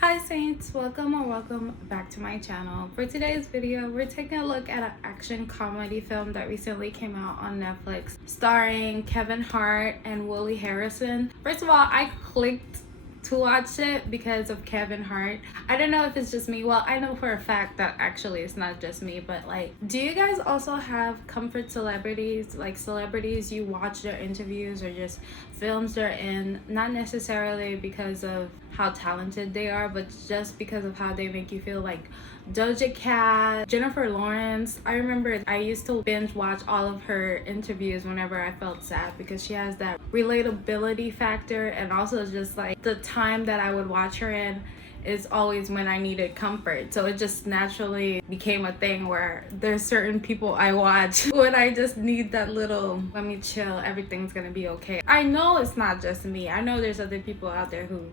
Hi Saints, welcome or welcome back to my channel. For today's video, we're taking a look at an action comedy film that recently came out on Netflix starring Kevin Hart and Willie Harrison. First of all, I clicked to watch it because of Kevin Hart. I don't know if it's just me. Well, I know for a fact that actually it's not just me, but like, do you guys also have comfort celebrities, like celebrities you watch their interviews or just films they're in, not necessarily because of how talented they are, but just because of how they make you feel? Like Doja Cat, Jennifer Lawrence. I remember I used to binge watch all of her interviews whenever I felt sad because she has that relatability factor, and also just like the time that I would watch her in is always when I needed comfort. So it just naturally became a thing where there's certain people I watch when I just need that little, let me chill, everything's gonna be okay. I know it's not just me. I know there's other people out there who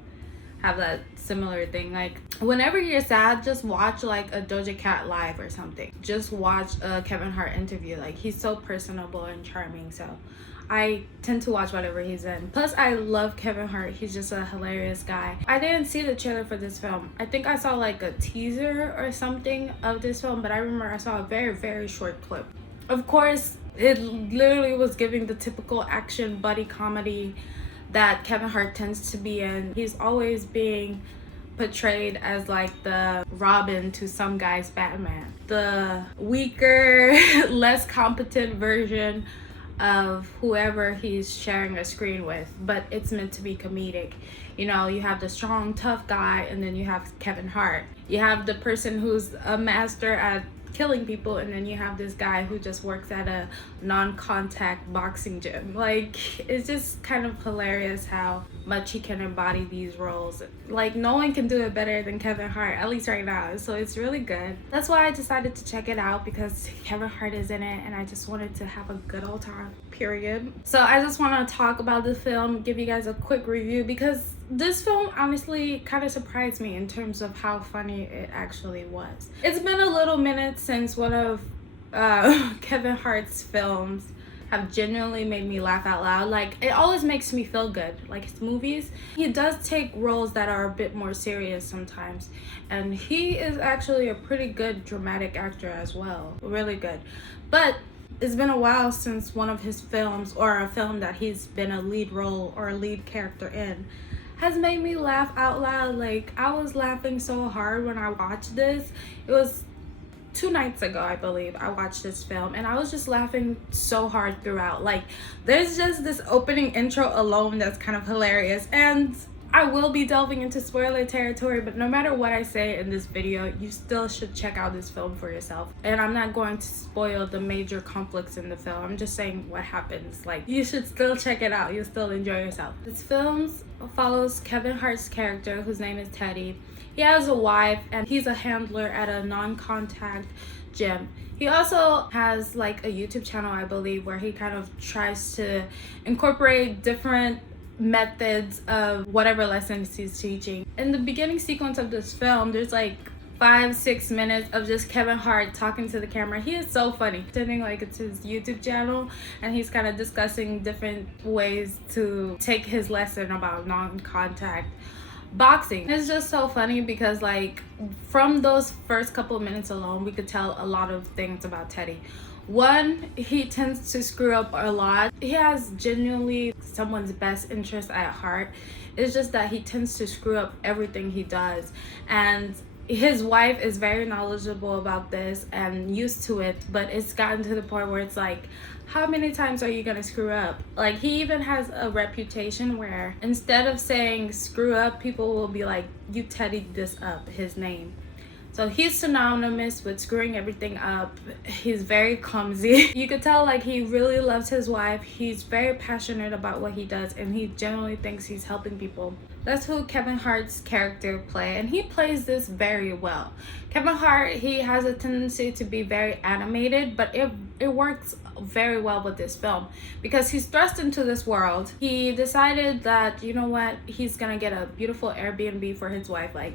have that similar thing. Like whenever you're sad, just watch like a Doja Cat live or something. Just watch a Kevin Hart interview. Like he's so personable and charming. So I tend to watch whatever he's in. Plus I love Kevin Hart. He's just a hilarious guy. I didn't see the trailer for this film. I think I saw like a teaser or something of this film, but I remember I saw a very short clip. Of course, it literally was giving the typical action buddy comedy that Kevin Hart tends to be in. He's always being portrayed as like the Robin to some guy's Batman, the weaker, less competent version of whoever he's sharing a screen with, but it's meant to be comedic. You know, you have the strong, tough guy, and then you have Kevin Hart. You have the person who's a master at killing people, and then you have this guy who just works at a non-contact boxing gym. Like, it's just kind of hilarious how much he can embody these roles. Like, no one can do it better than Kevin Hart, at least right now. So it's really good. That's why I decided to check it out, because Kevin Hart is in it and I just wanted to have a good old time, period. So I just want to talk about the film, give you guys a quick review, because this film honestly kind of surprised me in terms of how funny it actually was. It's been a little minute since one of Kevin Hart's films have genuinely made me laugh out loud. Like, it always makes me feel good. Like his movies, he does take roles that are a bit more serious sometimes, and he is actually a pretty good dramatic actor as well. Really good. But it's been a while since one of his films, or a film that he's been a lead role or a lead character in, has made me laugh out loud. Like, I was laughing so hard when I watched this. It was 2 nights ago, I believe, I watched this film, and I was just laughing so hard throughout. Like, there's just this opening intro alone that's kind of hilarious, and I will be delving into spoiler territory, but no matter what I say in this video, you still should check out this film for yourself. And I'm not going to spoil the major conflicts in the film. I'm just saying what happens. Like, you should still check it out. You'll still enjoy yourself. This film follows Kevin Hart's character, whose name is Teddy. He has a wife, and he's a handler at a non-contact gym. He also has like a YouTube channel, I believe, where he kind of tries to incorporate different methods of whatever lessons he's teaching. In the beginning sequence of this film, there's like 5-6 minutes of just Kevin Hart talking to the camera. He is so funny. Pretending like it's his YouTube channel, and he's kind of discussing different ways to take his lesson about non-contact boxing. It's just so funny because, like, from those first couple of minutes alone, we could tell a lot of things about Teddy. One, he tends to screw up a lot. He has genuinely someone's best interest at heart. It's just that he tends to screw up everything he does, and his wife is very knowledgeable about this and used to it, but it's gotten to the point where it's like, how many times are you gonna screw up? Like, he even has a reputation where instead of saying screw up, people will be like, you Teddy this up, his name. So he's synonymous with screwing everything up. He's very clumsy. You could tell like he really loves his wife. He's very passionate about what he does, and he genuinely thinks he's helping people. That's who Kevin Hart's character play, and he plays this very well. Kevin Hart, he has a tendency to be very animated, but it works very well with this film because he's thrust into this world. He decided that, you know what, he's gonna get a beautiful Airbnb for his wife. Like,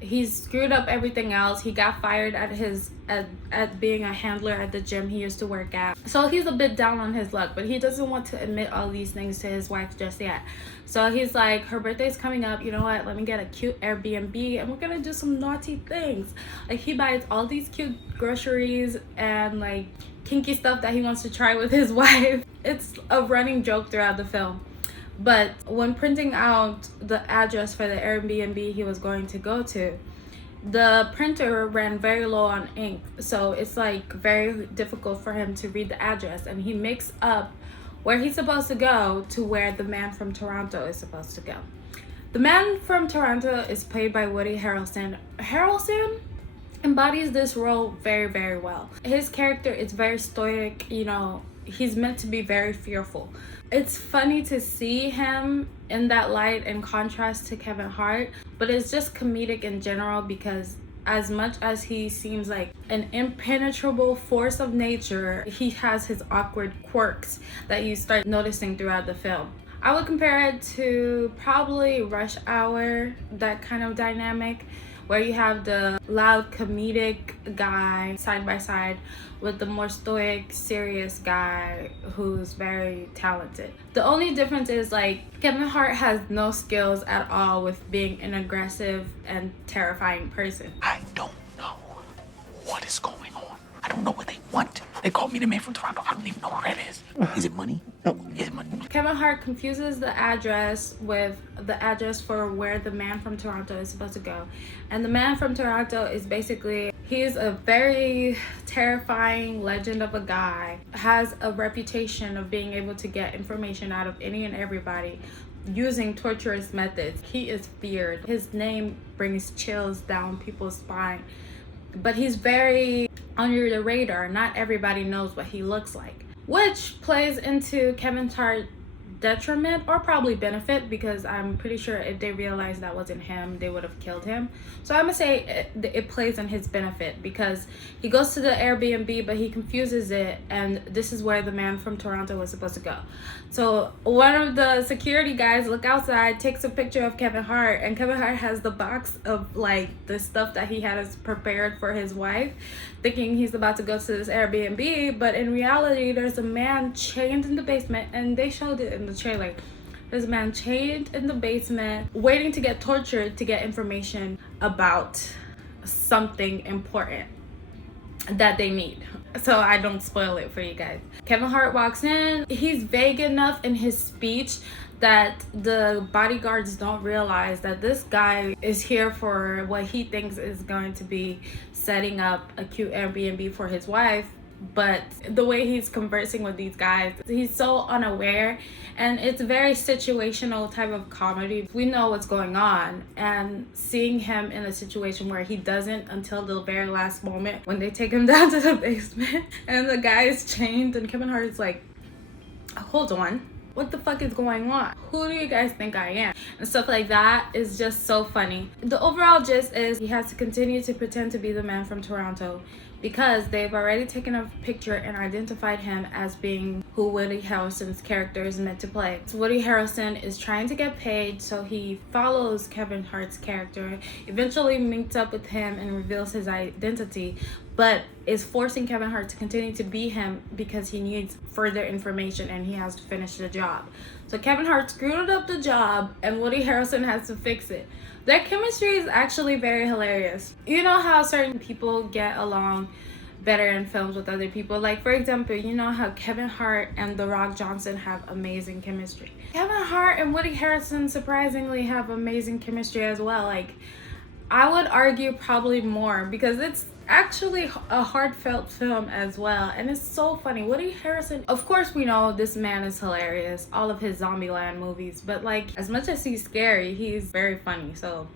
he's screwed up everything else. He got fired at being a handler at the gym he used to work at. So he's a bit down on his luck, but he doesn't want to admit all these things to his wife just yet. So he's like, her birthday's coming up, you know what, let me get a cute Airbnb and we're gonna do some naughty things. Like, he buys all these cute groceries and like kinky stuff that he wants to try with his wife. It's a running joke throughout the film. But when printing out the address for the Airbnb he was going to go to, the printer ran very low on ink, so it's like very difficult for him to read the address, and he mixed up where he's supposed to go to where the man from Toronto is supposed to go. The man from Toronto is played by Woody Harrelson. Harrelson embodies this role very, very well. His character is very stoic, you know, he's meant to be very fearful. It's funny to see him in that light in contrast to Kevin Hart, but it's just comedic in general because as much as he seems like an impenetrable force of nature, he has his awkward quirks that you start noticing throughout the film. I would compare it to probably Rush Hour, that kind of dynamic, where you have the loud comedic guy side by side with the more stoic, serious guy who's very talented. The only difference is like Kevin Hart has no skills at all with being an aggressive and terrifying person. I don't know what is going on. I don't know what they want. They called me the man from Toronto. I don't even know where that is. Is it money? No. Is it money? Kevin Hart confuses the address with the address for where the man from Toronto is supposed to go. And the man from Toronto is basically, he's a very terrifying legend of a guy, has a reputation of being able to get information out of any and everybody using torturous methods. He is feared. His name brings chills down people's spine. But he's very under the radar. Not everybody knows what he looks like, which plays into Kevin Hart's detriment, or probably benefit, because I'm pretty sure if they realized that wasn't him, they would have killed him. So I'm gonna say it plays in his benefit, because he goes to the Airbnb but he confuses it, and this is where the man from Toronto was supposed to go. So one of the security guys look outside, takes a picture of Kevin Hart, and Kevin Hart has the box of like the stuff that he had prepared for his wife, thinking he's about to go to this Airbnb, but in reality there's a man chained in the basement, and they showed it in the trailer. There's a man chained in the basement waiting to get tortured to get information about something important that they need, so I don't spoil it for you guys. Kevin Hart walks in. He's vague enough in his speech that the bodyguards don't realize that this guy is here for what he thinks is going to be setting up a cute Airbnb for his wife. But the way he's conversing with these guys, he's so unaware, and it's a very situational type of comedy. We know what's going on, and seeing him in a situation where he doesn't until the very last moment when they take him down to the basement and the guy is chained, and Kevin Hart is like, hold on, what the fuck is going on? Who do you guys think I am? And stuff like that is just so funny. The overall gist is he has to continue to pretend to be the man from Toronto because they've already taken a picture and identified him as being who Woody Harrelson's character is meant to play. So Woody Harrelson is trying to get paid, so he follows Kevin Hart's character, eventually meets up with him and reveals his identity, but is forcing Kevin Hart to continue to be him because he needs further information and he has to finish the job. So Kevin Hart screwed up the job and Woody Harrelson has to fix it. Their chemistry is actually very hilarious. You know how certain people get along better in films with other people? Like, for example, you know how Kevin Hart and The Rock Johnson have amazing chemistry. Kevin Hart and Woody Harrelson surprisingly have amazing chemistry as well. Like, I would argue probably more, because it's actually a heartfelt film as well, and it's so funny. Woody Harrelson, of course, we know this man is hilarious, all of his Zombieland movies, but like, as much as he's scary, he's very funny, so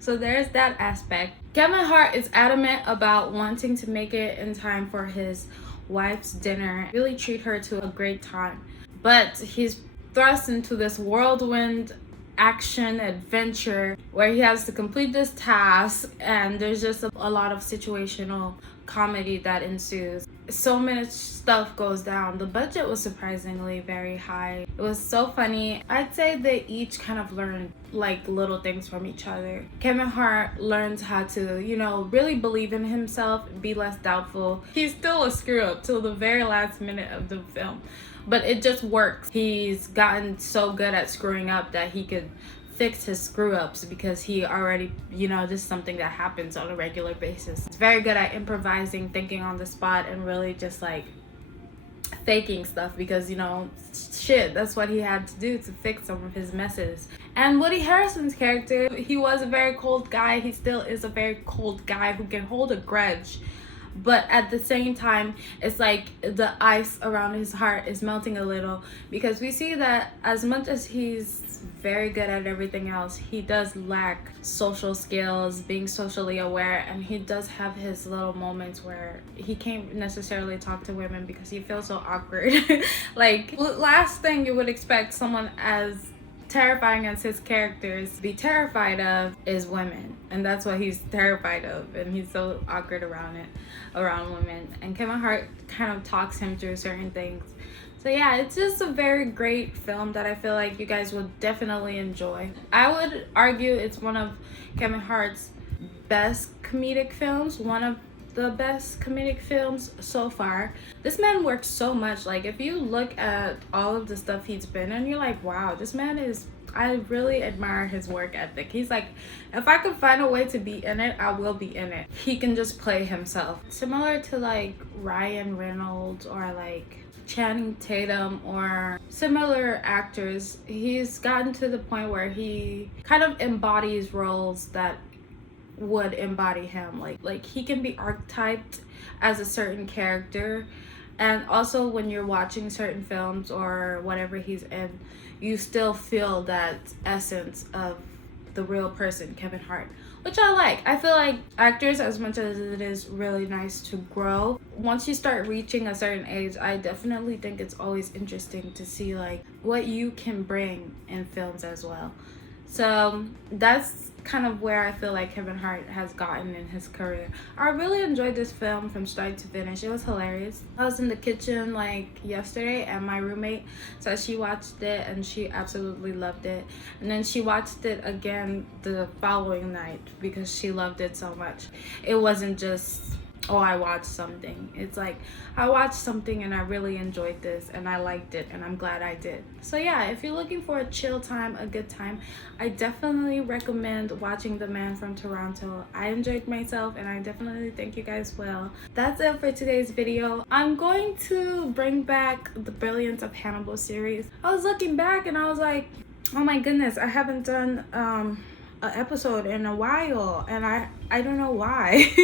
so there's that aspect. Kevin Hart is adamant about wanting to make it in time for his wife's dinner, really treat her to a great time, but he's thrust into this whirlwind action adventure where he has to complete this task, and there's just a lot of situational comedy that ensues. So much stuff goes down. The budget was surprisingly very high. It was so funny. I'd say they each kind of learned like little things from each other. Kevin Hart learns how to, you know, really believe in himself, be less doubtful. He's still a screw up till the very last minute of the film, but it just works. He's gotten so good at screwing up that he could fix his screw ups because he already, you know, this is something that happens on a regular basis. He's very good at improvising, thinking on the spot, and really just like faking stuff because, you know, shit, that's what he had to do to fix some of his messes. And Woody Harrelson's character, he was a very cold guy. He still is a very cold guy who can hold a grudge, but at the same time it's like the ice around his heart is melting a little, because we see that as much as he's very good at everything else, he does lack social skills, being socially aware, and he does have his little moments where he can't necessarily talk to women because he feels so awkward. Like, last thing you would expect someone as terrifying as his characters be terrified of is women, and that's what he's terrified of, and he's so awkward around women. And Kevin Hart kind of talks him through certain things. So yeah, it's just a very great film that I feel like you guys will definitely enjoy. I would argue it's one of Kevin Hart's best comedic films, one of the best comedic films so far. This man works so much. Like, if you look at all of the stuff he's been in, you're like, wow, this man is, I really admire his work ethic. He's like, if I could find a way to be in it, I will be in it. He can just play himself. Similar to like Ryan Reynolds or like Channing Tatum or similar actors, he's gotten to the point where he kind of embodies roles that would embody him. Like he can be archetyped as a certain character, and also when you're watching certain films or whatever he's in, you still feel that essence of the real person, Kevin Hart, which I like. I feel like actors, as much as it is really nice to grow, once you start reaching a certain age, I definitely think it's always interesting to see like what you can bring in films as well. So that's kind of where I feel like Kevin Hart has gotten in his career. I really enjoyed this film from start to finish. It was hilarious. I was in the kitchen like yesterday and my roommate said she watched it and she absolutely loved it. And then she watched it again the following night because she loved it so much. It wasn't just, oh, I watched something. It's like, I watched something and I really enjoyed this and I liked it and I'm glad I did. So yeah, if you're looking for a chill time, a good time, I definitely recommend watching The Man from Toronto. I enjoyed myself and I definitely think you guys will. That's it for today's video. I'm going to bring back the Brilliance of Hannibal series. I was looking back and I was like, oh my goodness, I haven't done an episode in a while and I don't know why.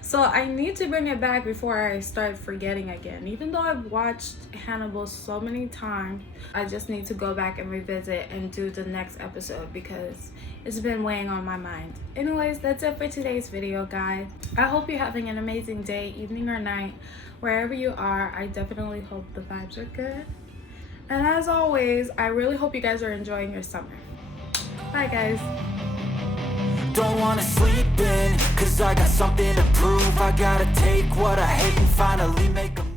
So I need to bring it back before I start forgetting again. Even though I've watched Hannibal so many times, I just need to go back and revisit and do the next episode because it's been weighing on my mind. Anyways, that's it for today's video, guys. I hope you're having an amazing day, evening or night, wherever you are. I definitely hope the vibes are good. And as always, I really hope you guys are enjoying your summer. Bye, guys. Don't wanna sleep in, cause I got something to prove. I gotta take what I hate and finally make a